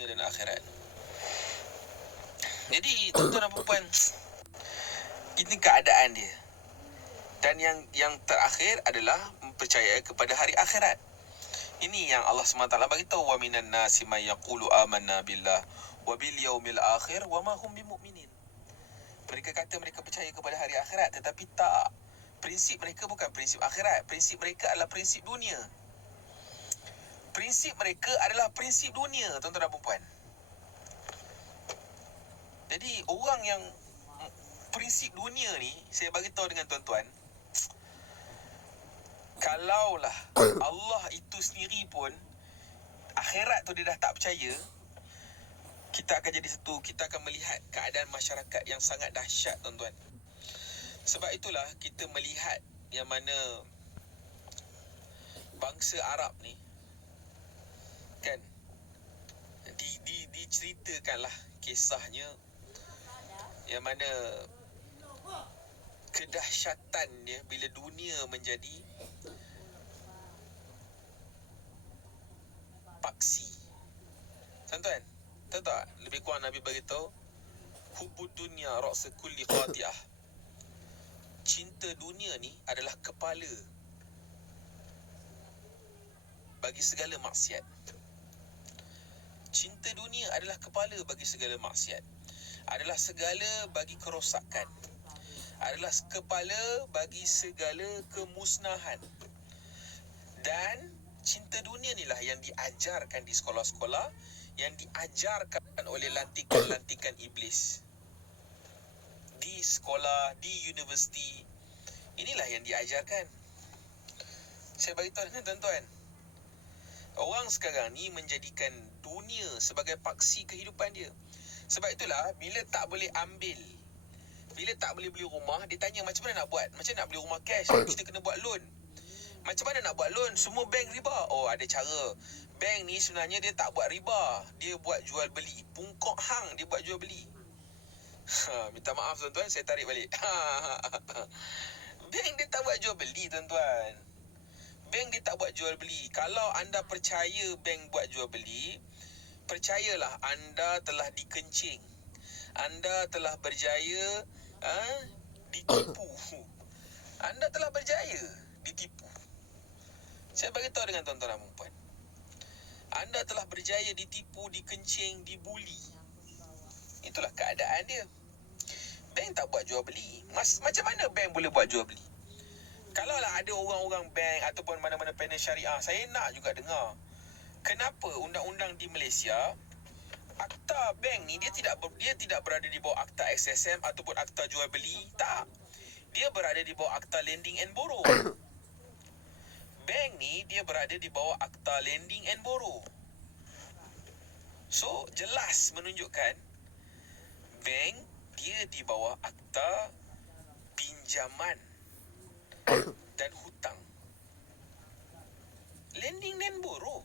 dunia dan akhirat. Jadi tuan-tuan dan puan, ini keadaan dia. Dan yang terakhir adalah percaya kepada hari akhirat. Ini yang Allah SWT bagi tahu, wa minan nasi may yaqulu amanna billah wa bil yaumil akhir wa ma hum bimumin. Mereka kata mereka percaya kepada hari akhirat, tetapi tak. Prinsip mereka bukan prinsip akhirat. Prinsip mereka adalah prinsip dunia. Prinsip mereka adalah prinsip dunia, tuan-tuan dan puan. Jadi orang yang prinsip dunia ni, saya bagi tahu dengan tuan-tuan, kalaulah Allah itu sendiri pun akhirat tu dia dah tak percaya, kita akan jadi satu, kita akan melihat keadaan masyarakat yang sangat dahsyat, tuan-tuan. Sebab itulah kita melihat yang mana bangsa Arab ni kan, diceritakanlah kisahnya yang mana kedahsyatannya bila dunia menjadi paksi. Tuan-tuan, tahu tak? Lebih kurang Nabi beritahu, hubbud dunya ra'sa kulli qati'ah. Cinta dunia ni adalah kepala bagi segala maksiat. Cinta dunia adalah kepala bagi segala maksiat. Adalah segala bagi kerosakan. Adalah kepala bagi segala kemusnahan. Dan cinta dunia ni lah yang diajarkan di sekolah-sekolah, yang diajarkan oleh lantikan-lantikan iblis. Di sekolah, di universiti, inilah yang diajarkan. Saya beritahu dengan tuan-tuan, orang sekarang ni menjadikan dunia sebagai paksi kehidupan dia. Sebab itulah bila tak boleh ambil, bila tak boleh beli rumah, dia tanya macam mana nak buat. Macam nak beli rumah cash, kita kena buat loan. Macam mana nak buat loan? Semua bank riba. Oh, ada cara. Bank ni sebenarnya dia tak buat riba, dia buat jual beli. Pungkok hang dia buat jual beli. Minta maaf tuan-tuan, saya tarik balik. Bank dia tak buat jual beli, tuan-tuan. Bank dia tak buat jual beli. Kalau anda percaya bank buat jual beli, percayalah anda telah dikencing. Anda telah berjaya ditipu. Anda telah berjaya ditipu. Saya beritahu dengan tuan-tuan dan puan, anda telah berjaya ditipu, dikencing, dibuli. Itulah keadaan dia. Bank tak buat jual beli. Macam mana bank boleh buat jual beli? Kalaulah ada orang-orang bank ataupun mana-mana panel syariah, saya nak juga dengar, kenapa undang-undang di Malaysia, akta bank ni dia tidak berada di bawah akta SSM ataupun akta jual beli. Tak. Dia berada di bawah akta lending and borrow. Bank ni dia berada di bawah akta lending and borrow. So, jelas menunjukkan bank dia di bawah akta pinjaman dan hutang. Lending dan borrow.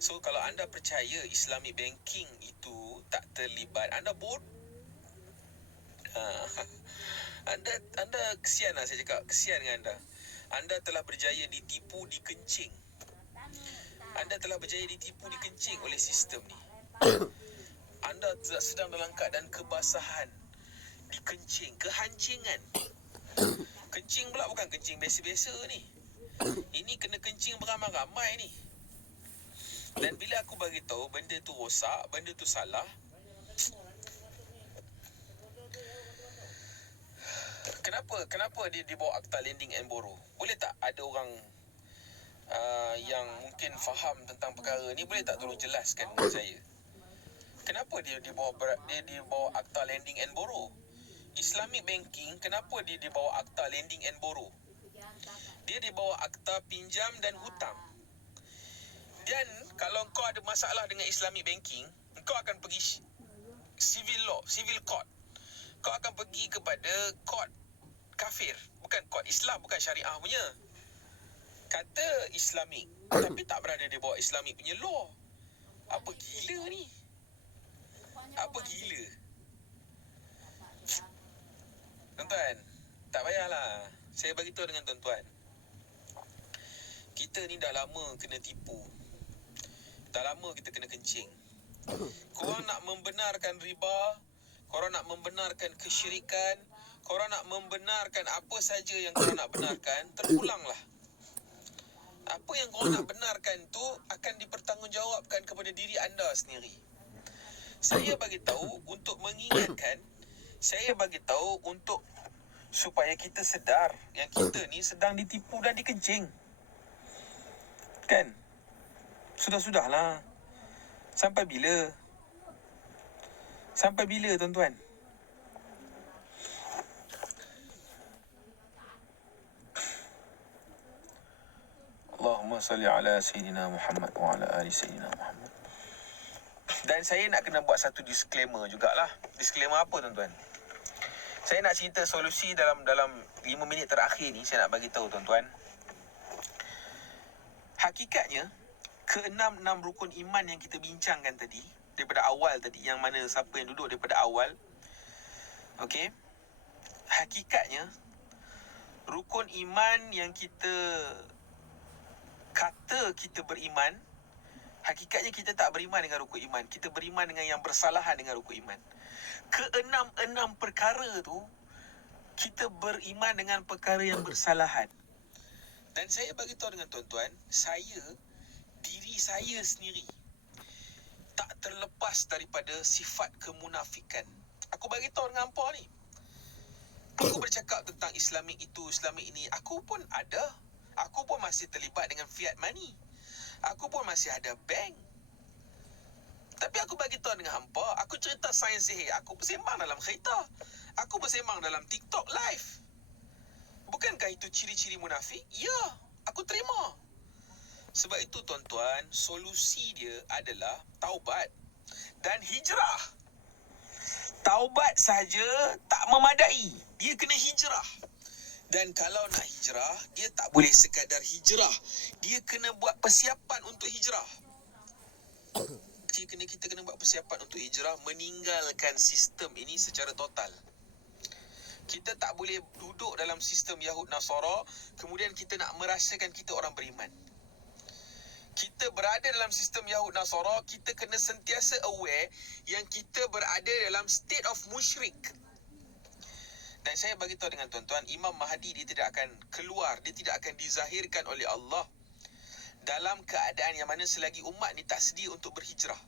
So, kalau anda percaya Islamic banking itu tak terlibat, anda Anda kesian lah, saya cakap. Kesian dengan anda. Anda telah berjaya ditipu, dikencing. Anda telah berjaya ditipu, dikencing oleh sistem ni. Anda sedang dalam keadaan kebasahan, dikencing, kehancingan. Kencing pula bukan kencing biasa-biasa ni. Ini kena kencing beramai-ramai ni. Dan bila aku bagi tahu benda tu rosak, benda tu salah, Kenapa dia dibawa akta lending and borrow? Boleh tak ada orang yang mungkin faham tentang perkara ni, boleh tak tolong jelaskan kepada saya? Kenapa dia dibawa akta lending and borrow? Islamic banking, kenapa dia dibawa akta lending and borrow? Dia dibawa akta pinjam dan hutang. Dan kalau kau ada masalah dengan Islamic banking, kau akan pergi civil law, civil court. Kau akan pergi kepada court kafir, bukan court Islam, bukan syariah punya. Kata Islamik, tapi tak berada di bawah Islamik punya law. Apa gila ni? Apa gila? Tuan-tuan, tak payahlah. Saya beritahu dengan tuan-tuan, kita ni dah lama kena tipu. Dah lama kita kena kencing. Korang nak membenarkan riba, korang nak membenarkan kesyirikan, korang nak membenarkan apa saja yang korang nak benarkan, terpulanglah. Apa yang korang nak benarkan tu akan dipertanggungjawabkan kepada diri anda sendiri. Saya bagi tahu untuk mengingatkan, saya bagi tahu untuk supaya kita sedar yang kita ni sedang ditipu dan dikencing. Kan? Sudah-sudahlah. Sampai bila? Sampai bila, tuan-tuan? Allahumma salli ala Sayyidina Muhammad wa ala ali Sayyidina Muhammad. Dan saya nak kena buat satu disclaimer jugalah. Disclaimer apa, tuan-tuan? Saya nak cerita solusi dalam 5 minit terakhir ni. Saya nak bagi tahu, tuan-tuan. Hakikatnya, ke-6 rukun iman yang kita bincangkan tadi, daripada awal tadi, yang mana siapa yang duduk daripada awal, okey, hakikatnya rukun iman yang kita kata kita beriman, hakikatnya kita tak beriman dengan rukun iman. Kita beriman dengan yang bersalahan dengan rukun iman. Ke-6 perkara tu, kita beriman dengan perkara yang bersalahan. Dan saya bagi tahu dengan tuan-tuan, diri saya sendiri tak terlepas daripada sifat kemunafikan. Aku bagi tahu dengan hampa ni. Aku bercakap tentang Islamik itu, Islamik ini. Aku pun ada. Aku pun masih terlibat dengan fiat money. Aku pun masih ada bank. Tapi aku bagi tahu dengan hampa, aku cerita sains sihir. Aku bersembang dalam kereta. Aku bersembang dalam TikTok live. Bukankah itu ciri-ciri munafik? Ya, aku terima. Sebab itu, tuan-tuan, solusi dia adalah taubat dan hijrah. Taubat saja tak memadai. Dia kena hijrah. Dan kalau nak hijrah, dia tak boleh sekadar hijrah. Dia kena buat persiapan untuk hijrah. Kita kena buat persiapan untuk hijrah, meninggalkan sistem ini secara total. Kita tak boleh duduk dalam sistem Yahud Nasara, kemudian kita nak merasakan kita orang beriman. Kita berada dalam sistem Yahud Nasara, kita kena sentiasa aware yang kita berada dalam state of musyrik. Dan saya bagi tahu dengan tuan-tuan, Imam Mahdi dia tidak akan keluar, dia tidak akan dizahirkan oleh Allah dalam keadaan yang mana selagi umat ni tak sedia untuk berhijrah.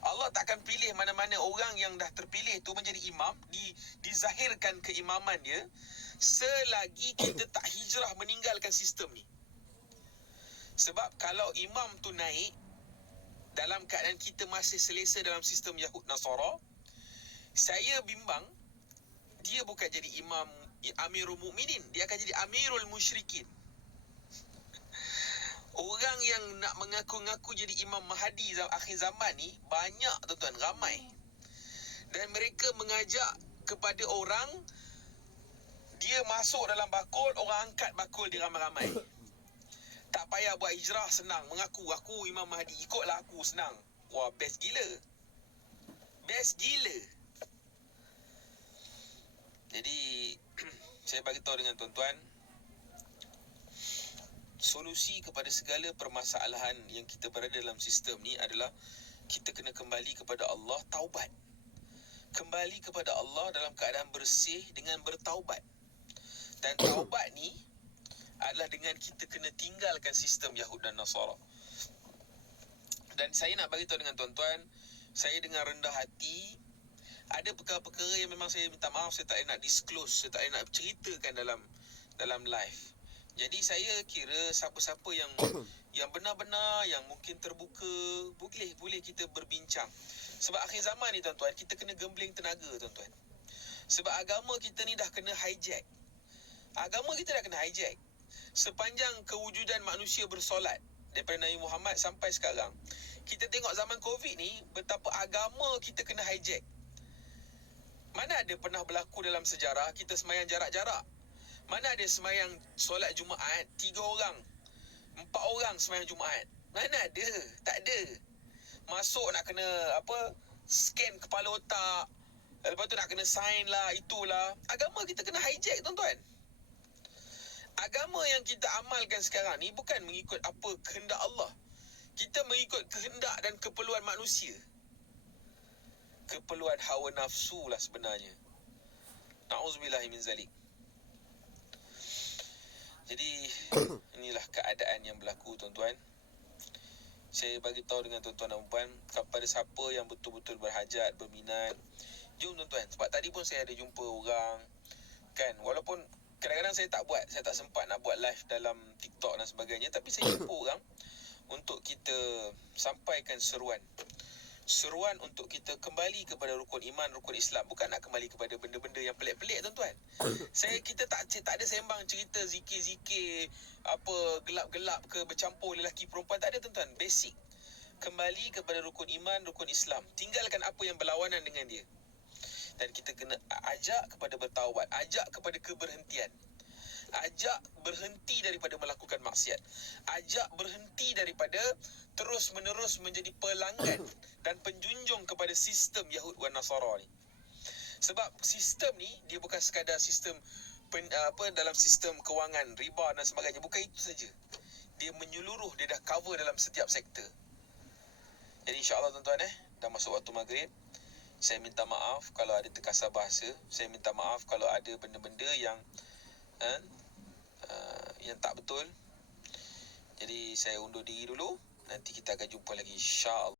Allah tak akan pilih mana-mana orang yang dah terpilih tu menjadi imam, dizahirkan keimaman dia selagi kita tak hijrah meninggalkan sistem ni. Sebab kalau imam tu naik dalam keadaan kita masih selesa dalam sistem Yahud Nasara, saya bimbang dia bukan jadi imam Amirul Mukminin, dia akan jadi Amirul Musyrikin. Orang yang nak mengaku-ngaku jadi Imam Mahdi akhir zaman ni banyak, tuan-tuan, ramai. Dan mereka mengajak kepada orang, dia masuk dalam bakul, orang angkat bakul dia ramai-ramai. Tak payah buat hijrah, senang. Mengaku, aku Imam Mahdi, ikutlah aku, senang. Wah, best gila. Best gila. Jadi, saya bagi tahu dengan tuan-tuan, solusi kepada segala permasalahan yang kita berada dalam sistem ni adalah kita kena kembali kepada Allah, taubat. Kembali kepada Allah dalam keadaan bersih dengan bertaubat. Dan taubat ni adalah dengan kita kena tinggalkan sistem Yahud dan Nasara. Dan saya nak bagi tahu dengan tuan-tuan, saya dengan rendah hati, ada perkara-perkara yang memang saya minta maaf, saya tak nak disclose, saya tak nak ceritakan dalam live. Jadi saya kira siapa-siapa yang benar-benar, yang mungkin terbuka, boleh kita berbincang. Sebab akhir zaman ni, tuan-tuan, kita kena gembling tenaga, tuan-tuan. Sebab agama kita ni dah kena hijack. Agama kita dah kena hijack. Sepanjang kewujudan manusia bersolat daripada Nabi Muhammad sampai sekarang, kita tengok zaman Covid ni betapa agama kita kena hijack. Mana ada pernah berlaku dalam sejarah kita semayang jarak-jarak? Mana ada semayang solat Jumaat 3 orang, 4 orang semayang Jumaat? Mana ada? Tak ada. Masuk nak kena scan kepala otak, lepas tu nak kena sign lah, itulah. Agama kita kena hijack, tuan-tuan. Agama yang kita amalkan sekarang ni bukan mengikut apa kehendak Allah. Kita mengikut kehendak dan keperluan manusia. Keperluan hawa nafsu lah sebenarnya. Na'udzubillahi min zalik. Jadi inilah keadaan yang berlaku, tuan-tuan. Saya bagi tahu dengan tuan-tuan dan puan, kepada siapa yang betul-betul berhajat, berminat, jom tuan-tuan. Sebab tadi pun saya ada jumpa orang, kan, walaupun kadang-kadang saya tak sempat nak buat live dalam TikTok dan sebagainya, tapi saya jumpa orang untuk kita sampaikan seruan untuk kita kembali kepada rukun iman, rukun Islam. Bukan nak kembali kepada benda-benda yang pelik-pelik, tuan-tuan. Kita tak ada sembang cerita zikir-zikir apa gelap-gelap ke bercampur lelaki perempuan, tak ada, tuan-tuan. Basic, kembali kepada rukun iman, rukun Islam. Tinggalkan apa yang berlawanan dengan dia. Dan kita kena ajak kepada bertaubat, ajak kepada keberhentian, ajak berhenti daripada melakukan maksiat, ajak berhenti daripada terus-menerus menjadi pelanggan dan penjunjung kepada sistem Yahud dan Nasara ni. Sebab sistem ni dia bukan sekadar sistem dalam sistem kewangan, riba dan sebagainya. Bukan itu saja. Dia menyeluruh, dia dah cover dalam setiap sektor. Jadi insya-Allah, tuan-tuan, dah masuk waktu maghrib. Saya minta maaf kalau ada terkasar bahasa. Saya minta maaf kalau ada benda-benda yang tak betul. Jadi saya undur diri dulu. Nanti kita akan jumpa lagi, insya-Allah.